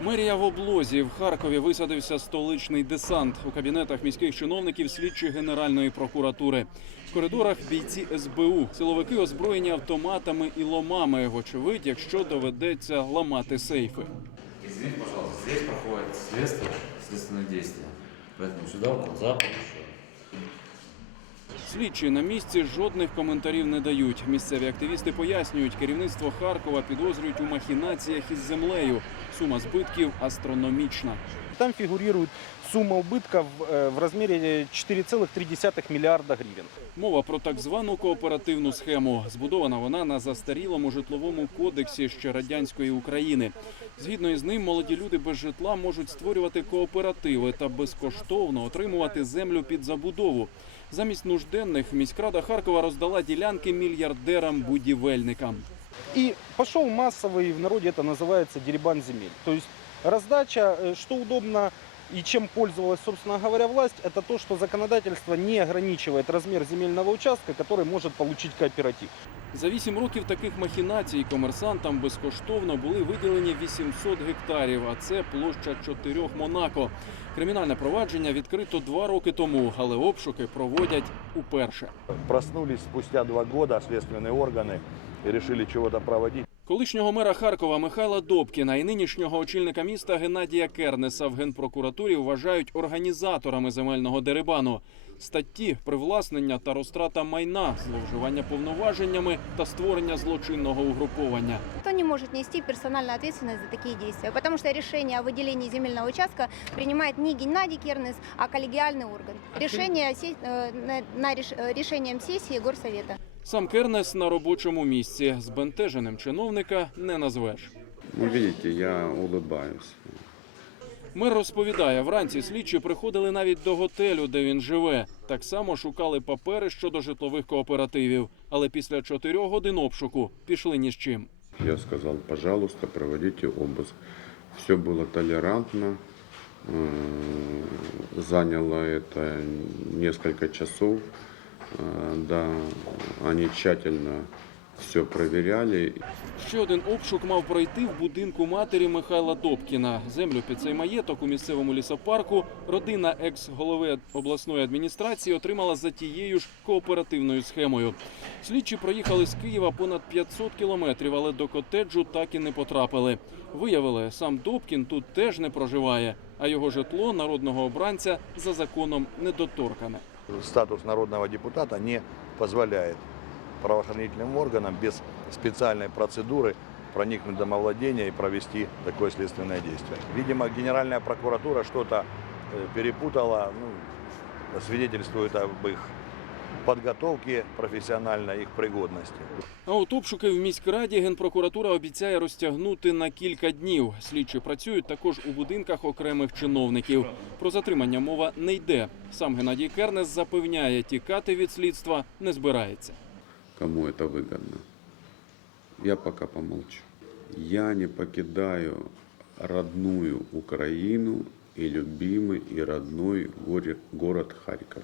Мерія в облозі в Харкові висадився столичний десант. У кабінетах міських чиновників слідчі Генеральної прокуратури. В коридорах бійці СБУ. Силовики озброєні автоматами і ломами. Вочевидь, якщо доведеться ламати сейфи. Извините, пожалуйста, здесь проходит следствие, следственное действие. Поэтому сюда вот запад еще. Слідчі на місці жодних коментарів не дають. Місцеві активісти пояснюють, керівництво Харкова підозрюють у махінаціях із землею. Сума збитків астрономічна Там фигурирует сумма убытков э, в размере 4,3 миллиарда гривен. Мова про так звану кооперативну схему. Збудована вона на застарілому житловому кодексі ще радянської України. Згідно із ним, молоді люди без житла можуть створювати кооперативи та безкоштовно отримувати землю під забудову. Замість нужденних міськрада Харкова роздала ділянки мільярдерам-будівельникам. И пошел массовый, в народе это называется деребан земель. То есть раздача, э, что удобно и чем пользовалась, собственно говоря, власть, это то, что законодательство не ограничивает размер земельного участка, который может получить кооператив. За вісім років таких махінацій комерсантам безкоштовно були виділені 800 гектарів, а це площа чотирьох Монако. Кримінальне провадження відкрито два роки тому, але обшуки проводять уперше. Проснулись спустя два года следственные органы и решили чего-то проводить. Колишнього мера Харкова Михайла Добкіна і нинішнього очільника міста Геннадія Кернеса в генпрокуратурі вважають організаторами земельного дерибану. Статті привласнення та розтрата майна, зловживання повноваженнями та створення злочинного угруповання. Кто не может нести персональную ответственность за такие действия? Потому что решение о выделении земельного участка принимает не Геннадий Кернес, а коллегиальный орган. Решение се- э, на, на реш- э, решением сессии горсовета. Сам Кернес на робочому місці збентеженим чиновника не назвеш. Ну, видите, я улыбаюсь. Мер розповідає, вранці слідчі приходили навіть до готелю, де він живе. Так само шукали папери щодо житлових кооперативів. Але після чотирьох годин обшуку пішли ні з чим. Я сказал, пожалуйста, проводите обыск. Все было толерантно. Э, Заняло это несколько часов. Э, Да, они тщательно все проверяли. Ще один обшук мав пройти в будинку матері Михайла Добкіна. Землю під цей маєток у місцевому лісопарку родина екс-голови обласної адміністрації отримала за тією ж кооперативною схемою. Слідчі проїхали з Києва понад 500 кілометрів, але до котеджу так і не потрапили. Виявили, сам Добкін тут теж не проживає, а його житло народного обранця за законом недоторкане. Статус народного депутата не позволяет правоохранительным органам без специальной процедуры проникнуть в домовладение и провести такое следственное действие. Видимо, Генеральная прокуратура что-то э, перепутала, ну, свидетельствует об их подготовке профессиональной, их пригодности. А от обшуки в міськраді генпрокуратура обіцяє розтягнути на кілька днів. Слідчі працюють також у будинках окремих чиновників. Про затримання мова не йде. Сам Геннадій Кернес запевняє, тікати від слідства не збирається. Кому это выгодно? Я пока помолчу. Я не покидаю родную Украину и любимый и родной горе- город Харьков.